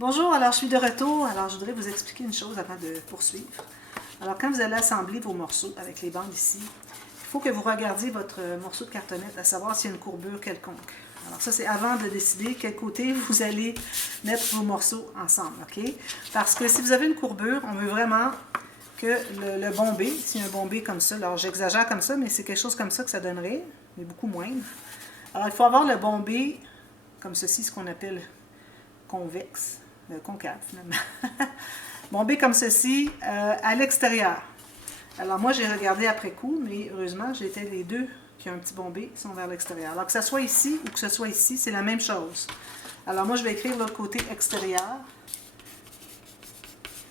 Bonjour, alors je suis de retour. Alors je voudrais vous expliquer une chose avant de poursuivre. Alors quand vous allez assembler vos morceaux avec les bandes ici, il faut que vous regardiez votre morceau de cartonnette à savoir s'il y a une courbure quelconque. Alors ça c'est avant de décider quel côté vous allez mettre vos morceaux ensemble, ok? Parce que si vous avez une courbure, on veut vraiment que le bombé, s'il y a un bombé comme ça, alors j'exagère comme ça, mais c'est quelque chose comme ça que ça donnerait, mais beaucoup moindre. Alors il faut avoir le bombé comme ceci, ce qu'on appelle convexe, concave finalement. Bombé comme ceci à l'extérieur. Alors moi j'ai regardé après coup, mais heureusement j'étais les deux qui ont un petit bombé qui sont vers l'extérieur. Alors que ce soit ici ou que ce soit ici, c'est la même chose. Alors moi je vais écrire l'autre côté extérieur.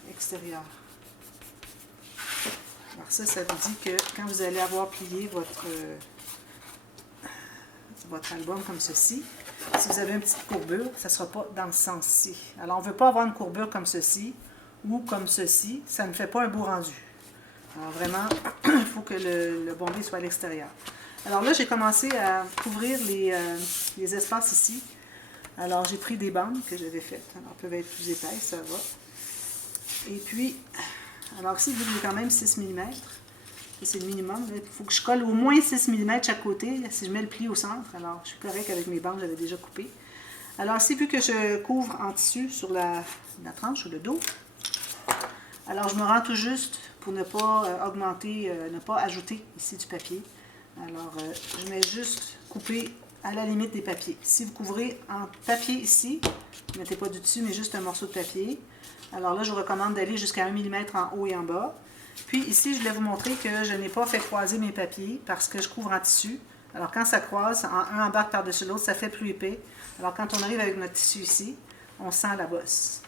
Extérieur. Alors ça vous dit que quand vous allez avoir plié votre album comme ceci, si vous avez une petite courbure, ça ne sera pas dans le sens-ci. Alors, on ne veut pas avoir une courbure comme ceci ou comme ceci. Ça ne fait pas un beau rendu. Alors, vraiment, il faut que le bombé soit à l'extérieur. Alors là, j'ai commencé à couvrir les espaces ici. Alors, j'ai pris des bandes que j'avais faites. Alors, elles peuvent être plus épaisses, ça va. Et puis, alors ici, vu que j'ai quand même 6 mm, c'est le minimum. Il faut que je colle au moins 6 mm chaque côté. Si je mets le pli au centre, alors je suis correct avec mes bandes, j'avais déjà coupé. Alors ici, vu que je couvre en tissu sur la tranche ou le dos, alors je me rends tout juste pour ne pas augmenter, ne pas ajouter ici du papier. Alors je mets juste couper à la limite des papiers. Si vous couvrez en papier ici, ne mettez pas du dessus, mais juste un morceau de papier. Alors là, je vous recommande d'aller jusqu'à 1 mm en haut et en bas. Puis ici, je voulais vous montrer que je n'ai pas fait croiser mes papiers parce que je couvre en tissu. Alors quand ça croise, un embarque par-dessus l'autre, ça fait plus épais. Alors quand on arrive avec notre tissu ici, on sent la bosse.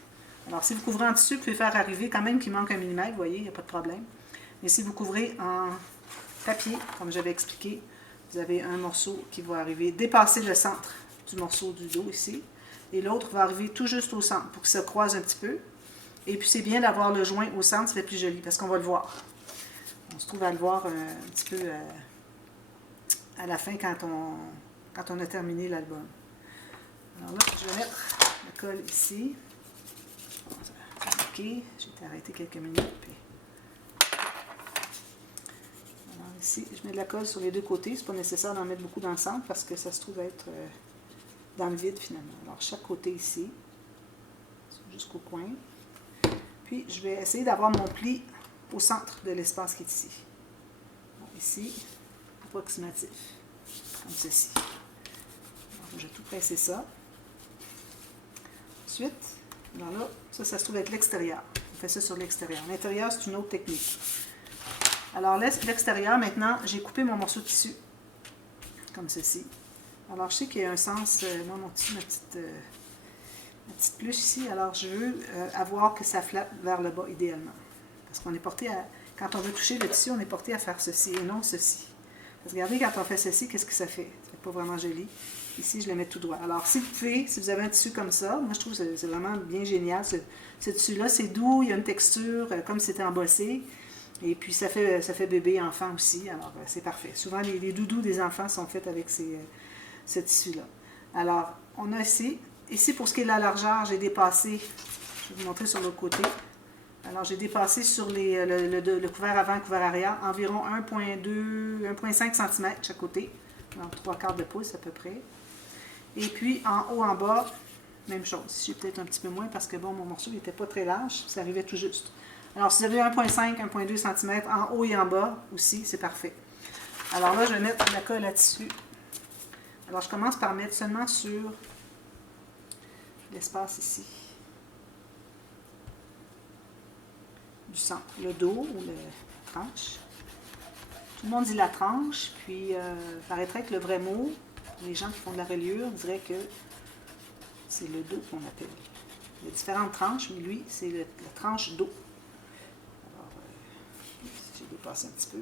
Alors si vous couvrez en tissu, vous pouvez faire arriver quand même qu'il manque 1 mm, vous voyez, il n'y a pas de problème. Mais si vous couvrez en papier, comme j'avais expliqué, vous avez un morceau qui va arriver, dépasser le centre du morceau du dos ici. Et l'autre va arriver tout juste au centre pour que ça croise un petit peu. Et puis c'est bien d'avoir le joint au centre, ça fait plus joli parce qu'on va le voir. On se trouve à le voir un petit peu à la fin quand on a terminé l'album. Alors là, je vais mettre la colle ici. Ok, j'ai été arrêté quelques minutes. Puis... Alors ici, je mets de la colle sur les deux côtés. C'est pas nécessaire d'en mettre beaucoup dans le centre parce que ça se trouve être dans le vide finalement. Alors chaque côté ici, jusqu'au coin. Puis, je vais essayer d'avoir mon pli au centre de l'espace qui est ici. Bon, ici, approximatif, comme ceci. Alors, je vais tout presser ça. Ensuite, alors là, ça se trouve être l'extérieur. On fait ça sur l'extérieur. L'intérieur, c'est une autre technique. Alors, l'extérieur, maintenant, j'ai coupé mon morceau de tissu, comme ceci. Alors, je sais qu'il y a un sens, moi, mon tissu, ma petite pluche ici, alors je veux avoir que ça flatte vers le bas idéalement. Parce qu'on est porté à, quand on veut toucher le tissu, on est porté à faire ceci et non ceci. Parce que regardez, quand on fait ceci, qu'est-ce que ça fait? Ça fait pas vraiment joli. Ici, je le mets tout droit. Alors, si vous pouvez, si vous avez un tissu comme ça, moi je trouve que c'est vraiment bien génial. Ce tissu-là, c'est doux, il y a une texture comme si c'était embossé. Et puis, ça fait bébé, enfant aussi. Alors, c'est parfait. Souvent, les doudous des enfants sont faits avec ce tissu-là. Alors, on a ici, pour ce qui est de la largeur, j'ai dépassé, je vais vous montrer sur l'autre côté. Alors, j'ai dépassé sur le couvert avant et le couvert arrière environ 1,5 cm chaque côté. Alors, 3/4 de pouce à peu près. Et puis, en haut, en bas, même chose. Ici, peut-être un petit peu moins parce que, bon, mon morceau n'était pas très large. Ça arrivait tout juste. Alors, si vous avez 1,5, 1,2 cm en haut et en bas aussi, c'est parfait. Alors là, je vais mettre la colle là-dessus. Alors, je commence par mettre seulement sur l'espace ici, du centre, le dos ou la tranche. Tout le monde dit la tranche, puis il paraîtrait que le vrai mot, les gens qui font de la reliure diraient que c'est le dos qu'on appelle. Il y a différentes tranches, mais lui, c'est la tranche dos. Alors, j'ai dépassé un petit peu.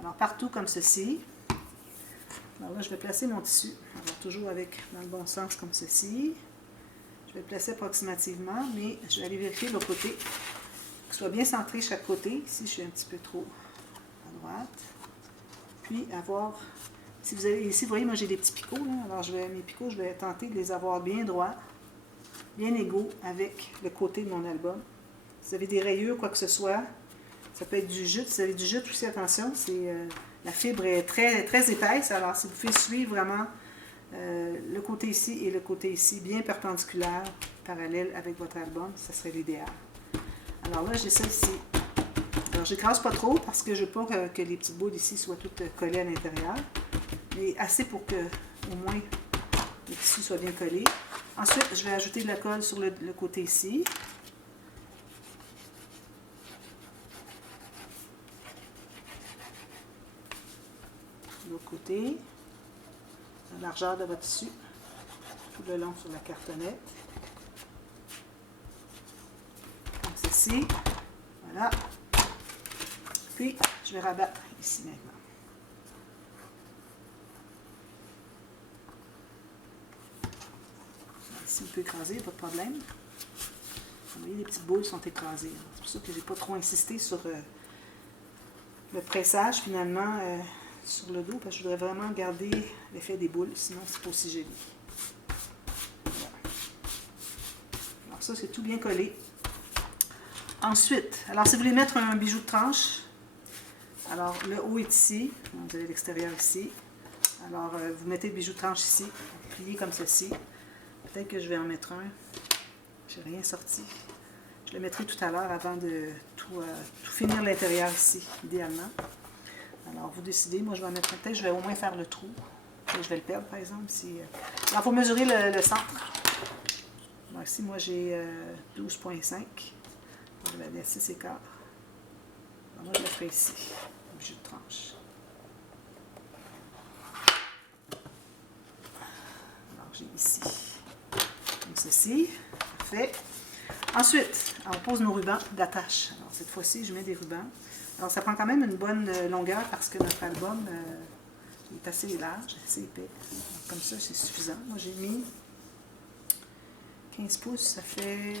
Alors, partout comme ceci. Alors là, je vais placer mon tissu. Alors, toujours dans le bon sens comme ceci. Je vais le placer approximativement, mais je vais aller vérifier de l'autre côté, qu'il soit bien centré chaque côté. Ici, je suis un petit peu trop à droite. Puis, avoir, si vous avez, ici, vous voyez, moi j'ai des petits picots, là. Alors, mes picots, je vais tenter de les avoir bien droits. bien égaux avec le côté de mon album. Si vous avez des rayures, quoi que ce soit, ça peut être du jute. Si vous avez du jute aussi, attention, la fibre est très, très épaisse. Alors, si vous pouvez suivre vraiment le côté ici et le côté ici, bien perpendiculaire, parallèle avec votre album, ça serait l'idéal. Alors là, j'ai ça ici. Alors, je n'écrase pas trop parce que je veux pas que les petites boules ici soient toutes collées à l'intérieur, mais assez pour que, au moins, le tissu soit bien collé. Ensuite, je vais ajouter de la colle sur le côté ici. L'autre côté, la largeur de votre tissu, tout le long sur la cartonnette. Comme ceci. Voilà. Puis, je vais rabattre ici maintenant. Ici, on peut écraser, pas de problème. Vous voyez, les petites boules sont écrasées. C'est pour ça que je n'ai pas trop insisté sur le pressage, finalement, sur le dos, parce que je voudrais vraiment garder l'effet des boules, sinon c'est pas aussi joli. Voilà. Alors ça, c'est tout bien collé. Ensuite, alors si vous voulez mettre un bijou de tranche, alors le haut est ici, vous avez l'extérieur ici. Alors vous mettez le bijou de tranche ici, plié comme ceci. Peut-être que je vais en mettre un. J'ai rien sorti. Je le mettrai tout à l'heure avant de tout finir l'intérieur ici, idéalement. Alors, vous décidez. Moi, je vais en mettre peut-être. Je vais au moins faire le trou. Et je vais le perdre, par exemple. Alors, il faut mesurer le centre. Alors, ici, moi, j'ai 12,5. Je vais aller à 6 écarts. Alors, moi, je le ferai ici. Le bijou de tranche. Alors, j'ai ici. Comme ceci. Parfait. Ensuite, on pose nos rubans d'attache. Alors, cette fois-ci, je mets des rubans. Alors, ça prend quand même une bonne longueur parce que notre album est assez large, assez épais. Donc, comme ça, c'est suffisant. Moi, j'ai mis 15 pouces, ça fait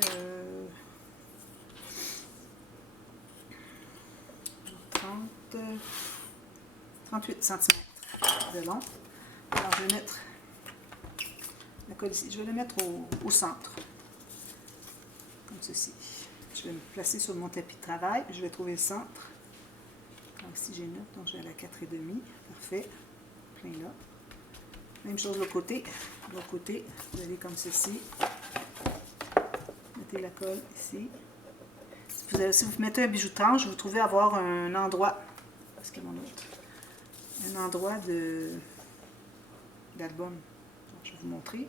38 cm de long. Alors, je vais mettre la colle ici. Je vais le mettre au centre. Comme ceci. Je vais me placer sur mon tapis de travail. Je vais trouver le centre. Alors ici, j'ai 9, donc je vais à la 4,5. Parfait. Plein là. Même chose de l'autre côté. De l'autre côté, vous allez comme ceci. Mettez la colle ici. Si vous mettez un bijou de tranche, vous trouvez avoir un endroit, parce que mon autre, un endroit d'album. Je vais vous montrer.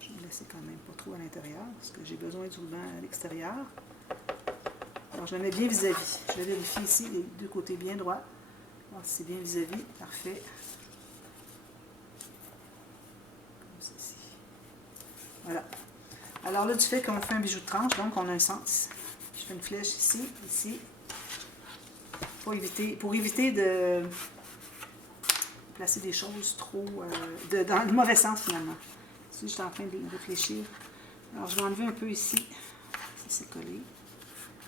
Je vais me laisser quand même pas trop à l'intérieur, parce que j'ai besoin du ruban à l'extérieur. Alors, je le mets bien vis-à-vis. Je vais vérifier ici les deux côtés bien droits. Alors, c'est bien vis-à-vis. Parfait. Comme ceci. Voilà. Alors là, du fait qu'on fait un bijou de tranche, donc on a un sens. Je fais une flèche ici, ici. Pour éviter de placer des choses trop dans le mauvais sens, finalement. Ici, je suis en train de réfléchir. Alors, je vais enlever un peu ici. Si c'est collé.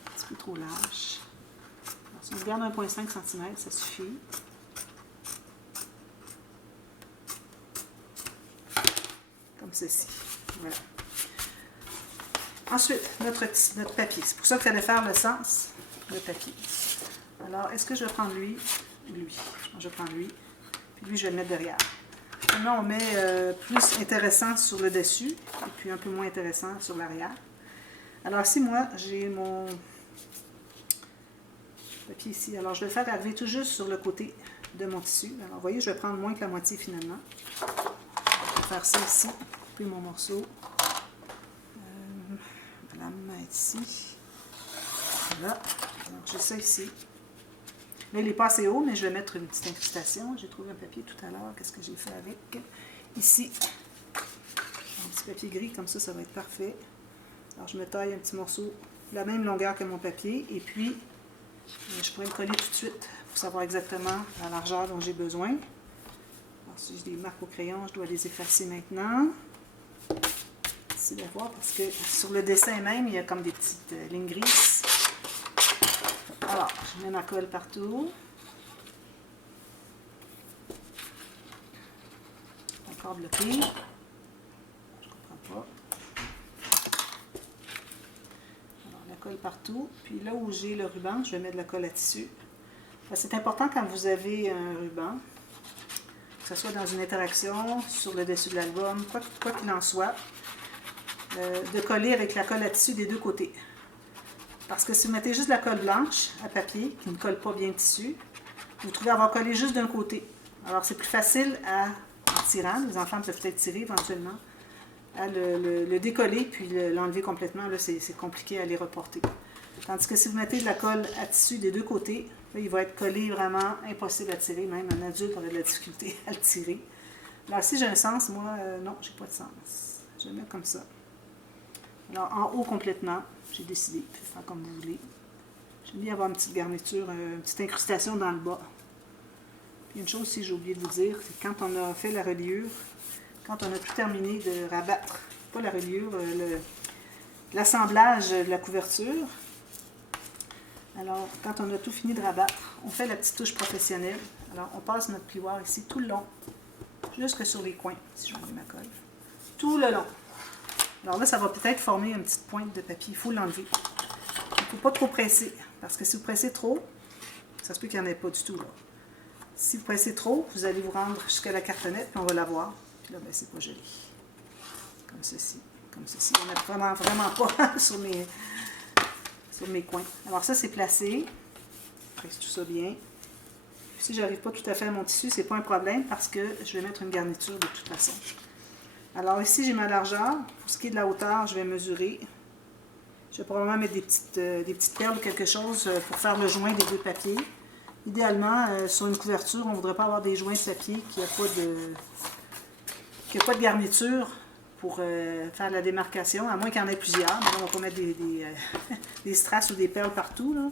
Un petit peu trop large. Alors, si on regarde 1,5 cm, ça suffit. Comme ceci. Voilà. Ensuite, notre papier. C'est pour ça qu'il fallait faire le sens de papier. Alors, est-ce que je vais prendre lui ou lui? Je vais prendre lui. Puis lui, je vais le mettre derrière. Maintenant, on met plus intéressant sur le dessus et puis un peu moins intéressant sur l'arrière. Alors ici, moi, j'ai mon papier ici. Alors, je vais le faire arriver tout juste sur le côté de mon tissu. Alors, vous voyez, je vais prendre moins que la moitié finalement. Je vais faire ça ici, couper mon morceau. Je vais la mettre ici. Voilà. Alors, j'ai ça ici. Là, il n'est pas assez haut, mais je vais mettre une petite incrustation. J'ai trouvé un papier tout à l'heure. Qu'est-ce que j'ai fait avec? Ici, un petit papier gris, comme ça va être parfait. Alors, je me taille un petit morceau de la même longueur que mon papier. Et puis, je pourrais le coller tout de suite pour savoir exactement la largeur dont j'ai besoin. Alors, si j'ai des marques au crayon, je dois les effacer maintenant. C'est de voir parce que sur le dessin même, il y a comme des petites lignes grises. Alors, je mets ma colle partout. Encore bloqué. Je coupe partout. Puis là où j'ai le ruban, je vais mettre de la colle à tissu. C'est important quand vous avez un ruban, que ce soit dans une interaction, sur le dessus de l'album, quoi qu'il en soit, de coller avec la colle à tissu des deux côtés. Parce que si vous mettez juste de la colle blanche à papier, qui ne colle pas bien le tissu, vous trouvez avoir collé juste d'un côté. Alors c'est plus facile en tirant, les enfants peuvent peut-être tirer éventuellement, à le décoller puis l'enlever complètement, là c'est compliqué à les reporter. Tandis que si vous mettez de la colle à tissu des deux côtés, là, il va être collé vraiment impossible à tirer, même un adulte aurait de la difficulté à le tirer. Alors si j'ai un sens, moi, non, j'ai pas de sens. Je vais le mettre comme ça. Alors en haut complètement, j'ai décidé, je vais faire comme vous voulez. J'aime bien avoir une petite garniture, une petite incrustation dans le bas. Puis une chose aussi, j'ai oublié de vous dire, c'est quand on a fait la reliure, quand on a tout terminé de rabattre, pas la reliure, l'assemblage de la couverture, alors quand on a tout fini de rabattre, on fait la petite touche professionnelle. Alors on passe notre plioir ici tout le long, jusque sur les coins, si j'enlève ma colle, tout le long. Alors là, ça va peut-être former une petite pointe de papier, il faut l'enlever. Il ne faut pas trop presser, parce que si vous pressez trop, ça se peut qu'il n'y en ait pas du tout là. Si vous pressez trop, vous allez vous rendre jusqu'à la cartonnette, puis on va la voir. Puis là, ben, c'est pas joli. Comme ceci. Comme ceci. On n'a vraiment pas sur mes coins. Alors ça, c'est placé. Je presse tout ça bien. Puis si je n'arrive pas tout à fait à mon tissu, c'est pas un problème, parce que je vais mettre une garniture de toute façon. Alors ici, j'ai ma largeur. Pour ce qui est de la hauteur, je vais mesurer. Je vais probablement mettre des petites perles ou quelque chose pour faire le joint des deux papiers. Idéalement, sur une couverture, on ne voudrait pas avoir des joints de papier qui n'ont pas de garniture pour faire la démarcation, à moins qu'il y en ait plusieurs. Mais là, on va pas mettre des strass ou des perles partout, là.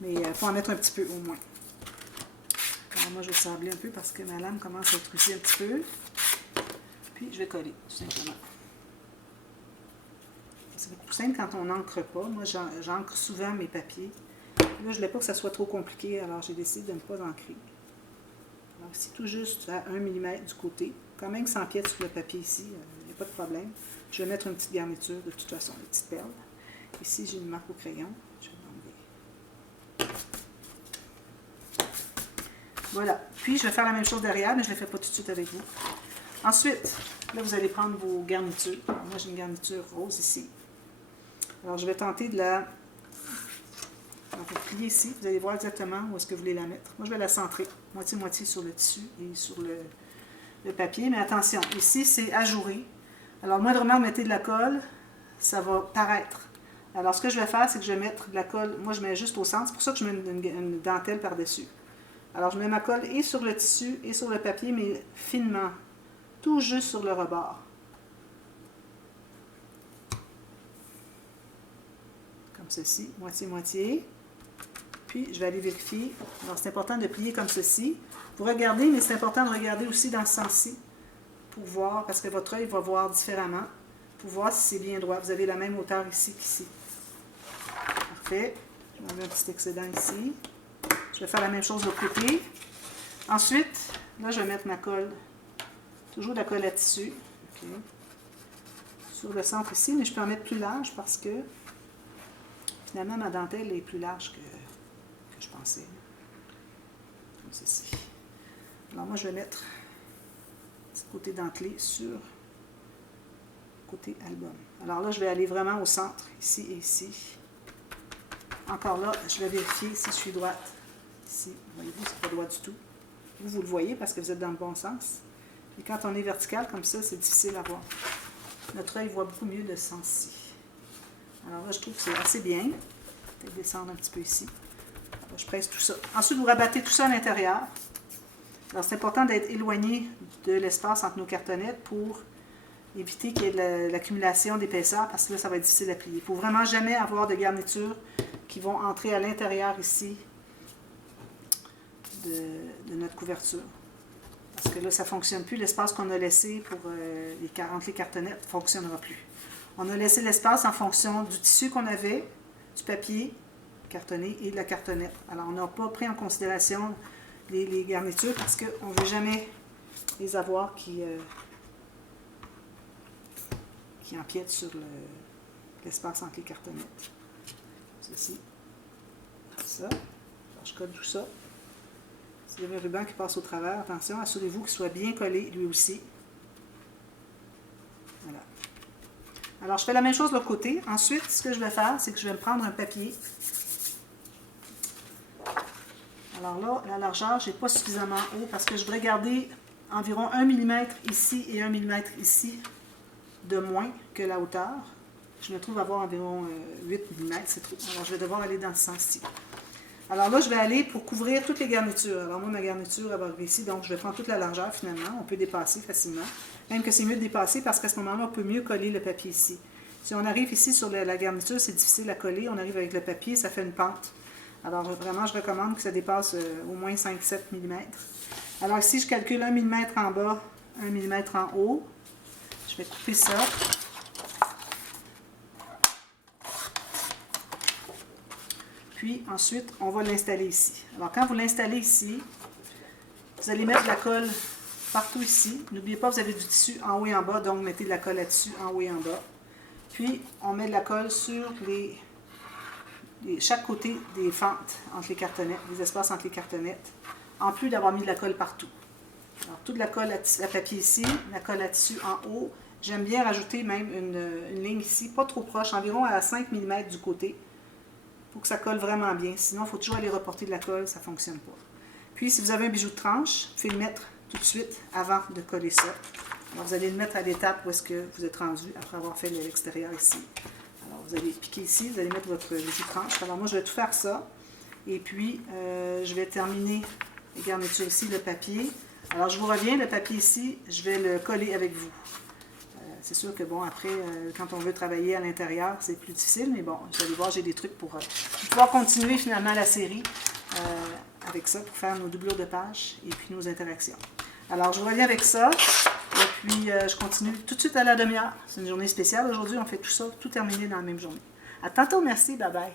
Mais il faut en mettre un petit peu au moins. Alors moi, je vais sabler un peu parce que ma lame commence à être usée un petit peu. Puis, je vais coller, tout simplement. C'est beaucoup plus simple quand on n'encre pas. Moi, j'encre souvent mes papiers. Là, je ne voulais pas que ça soit trop compliqué, alors j'ai décidé de ne pas ancrer. Alors ici, tout juste à 1 mm du côté. Quand même 100 pièces sur le papier ici, il n'y a pas de problème. Je vais mettre une petite garniture de toute façon, des petites perles. Ici, j'ai une marque au crayon. Je vais l'enlever. Voilà. Puis, je vais faire la même chose derrière, mais je ne le fais pas tout de suite avec vous. Ensuite, là, vous allez prendre vos garnitures. Alors, moi, j'ai une garniture rose ici. Alors, je vais tenter de la... Alors, vous pliez ici, vous allez voir exactement où est-ce que vous voulez la mettre. Moi, je vais la centrer, moitié-moitié sur le tissu et sur le papier. Mais attention, ici, c'est ajouré. Alors, le moindrement, vous mettez de la colle, ça va paraître. Alors, ce que je vais faire, c'est que je vais mettre de la colle. Moi, je mets juste au centre. C'est pour ça que je mets une dentelle par-dessus. Alors, je mets ma colle et sur le tissu et sur le papier, mais finement. Tout juste sur le rebord. Comme ceci, moitié-moitié. Puis, je vais aller vérifier. Alors, c'est important de plier comme ceci. Vous regardez, mais c'est important de regarder aussi dans ce sens-ci pour voir, parce que votre œil va voir différemment, pour voir si c'est bien droit. Vous avez la même hauteur ici qu'ici. Parfait. Je vais enlever un petit excédent ici. Je vais faire la même chose de l'autre côté. Ensuite, là, je vais mettre ma colle. Toujours de la colle à tissu. Okay. Sur le centre ici, mais je peux en mettre plus large parce que finalement, ma dentelle est plus large que je pensais. Comme ceci. Alors moi, je vais mettre ce côté dentelé sur le côté album. Alors là, je vais aller vraiment au centre, ici et ici. Encore là, je vais vérifier si je suis droite. Ici, voyez-vous, c'est pas droit du tout. Vous le voyez parce que vous êtes dans le bon sens. Et quand on est vertical comme ça, c'est difficile à voir. Notre œil voit beaucoup mieux de ce sens-ci. Alors là, je trouve que c'est assez bien. Peut-être descendre un petit peu ici. Alors, je presse tout ça. Ensuite, vous rabattez tout ça à l'intérieur. Alors, c'est important d'être éloigné de l'espace entre nos cartonnettes pour éviter qu'il y ait l'accumulation d'épaisseur parce que là, ça va être difficile à plier. Il ne faut vraiment jamais avoir de garnitures qui vont entrer à l'intérieur ici de notre couverture. Parce que là, ça ne fonctionne plus. L'espace qu'on a laissé pour entre les cartonnettes ne fonctionnera plus. On a laissé l'espace en fonction du tissu qu'on avait, du papier cartonné et de la cartonnette. Alors, on n'a pas pris en considération les garnitures parce qu'on ne veut jamais les avoir qui empiètent sur l'espace entre les cartonnettes. ceci. Ça. Alors, je colle tout ça. S'il y avait un ruban qui passe au travers, attention, assurez-vous qu'il soit bien collé lui aussi. Voilà. Alors, je fais la même chose de l'autre côté. Ensuite, ce que je vais faire, c'est que je vais me prendre un papier. Alors là, la largeur, je n'ai pas suffisamment haut parce que je voudrais garder environ 1 mm ici et 1 mm ici de moins que la hauteur. Je me trouve avoir environ 8 mm, c'est trop. Alors, je vais devoir aller dans ce sens-ci. Alors là, je vais aller pour couvrir toutes les garnitures. Alors moi, ma garniture, elle va arriver ici, donc je vais prendre toute la largeur finalement. On peut dépasser facilement. Même que c'est mieux de dépasser parce qu'à ce moment-là, on peut mieux coller le papier ici. Si on arrive ici sur la garniture, c'est difficile à coller. On arrive avec le papier, ça fait une pente. Alors vraiment, je recommande que ça dépasse au moins 5-7 mm. Alors ici, je calcule 1 mm en bas, 1 mm en haut. Je vais couper ça. Puis ensuite, on va l'installer ici. Alors quand vous l'installez ici, vous allez mettre de la colle partout ici. N'oubliez pas, vous avez du tissu en haut et en bas, donc mettez de la colle là-dessus, en haut et en bas. Puis on met de la colle sur chaque côté des fentes entre les cartonnettes, des espaces entre les cartonnettes, en plus d'avoir mis de la colle partout. Alors toute la colle à papier ici, la colle à tissu en haut. J'aime bien rajouter même une ligne ici, pas trop proche, environ à 5 mm du côté, pour que ça colle vraiment bien. Sinon, il faut toujours aller reporter de la colle, ça ne fonctionne pas. Puis, si vous avez un bijou de tranche, vous pouvez le mettre tout de suite avant de coller ça. Alors, vous allez le mettre à l'étape où est-ce que vous êtes rendu après avoir fait l'extérieur ici. Alors, vous allez piquer ici, vous allez mettre votre bijou de tranche. Alors, moi, je vais tout faire ça. Et puis, je vais terminer les garnitures ici, le papier. Alors, je vous reviens, le papier ici, je vais le coller avec vous. C'est sûr que, bon, après, quand on veut travailler à l'intérieur, c'est plus difficile, mais bon, vous allez voir, j'ai des trucs pour pouvoir continuer finalement la série avec ça, pour faire nos doublures de pages et puis nos interactions. Alors, je vous reviens avec ça, et puis je continue tout de suite à la demi-heure. C'est une journée spéciale aujourd'hui, on fait tout ça, tout terminé dans la même journée. À tantôt, merci, bye bye.